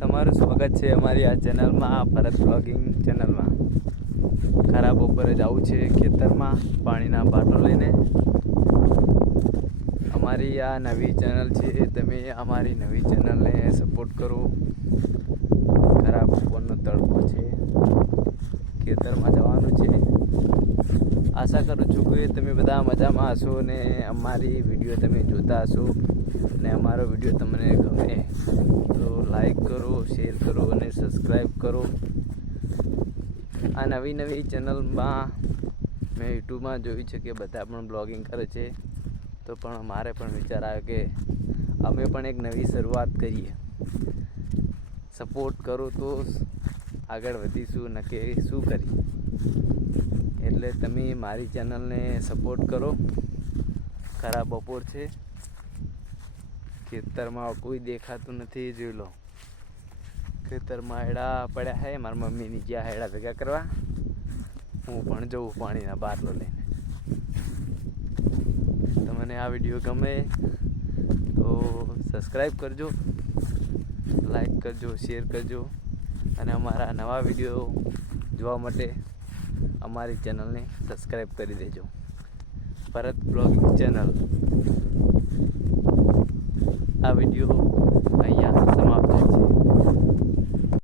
તમારું સ્વાગત છે અમારી આ ચેનલમાં, ભરત બ્લોગિંગ ચેનલમાં. ખરાબ બપોરે જવું છે ખેતરમાં પાણીના બાટલો લઈને. અમારી આ નવી ચેનલ છે, તમે અમારી નવી ચેનલને સપોર્ટ કરો. ખરાબ બપોરનો તડકો છે, ખેતરમાં જવાનું છે. આશા કરું છું કે તમે બધા મજામાં હશો ને અમારી વિડીયો તમે જોતા હશો ને અમારો વિડીયો તમને ગમે તો લાઈક કરો, શેર કરો અને સબસ્ક્રાઈબ કરો. આ નવી ચેનલમાં મેં યુટ્યુબમાં જોયું છે કે બધા પણ બ્લોગિંગ કરે છે, તો પણ મારે પણ વિચાર આવ્યો કે અમે પણ એક નવી શરૂઆત કરીએ. સપોર્ટ કરો તો આગળ વધીશું, નકે શું કરી. એટલે તમે મારી ચેનલને સપોર્ટ કરો. ખરાબ બપોર છે, ખેતરમાં કોઈ દેખાતું નથી. જોઈ લો, ખેતરમાં હેડા પડ્યા છે. મારી મમ્મીની જ્યાં હેડા ભેગા કરવા, હું પણ જઉં પાણીના બાટલો લઈને. તમને આ વિડીયો ગમે તો સબસ્ક્રાઈબ કરજો, લાઈક કરજો, શેર કરજો અને અમારા નવા વિડીયો જોવા માટે અમારી ચેનલને સબસ્ક્રાઈબ કરી દેજો. ભરત બ્લોગિંગ ચેનલ. આ વિડીયો અહીંયા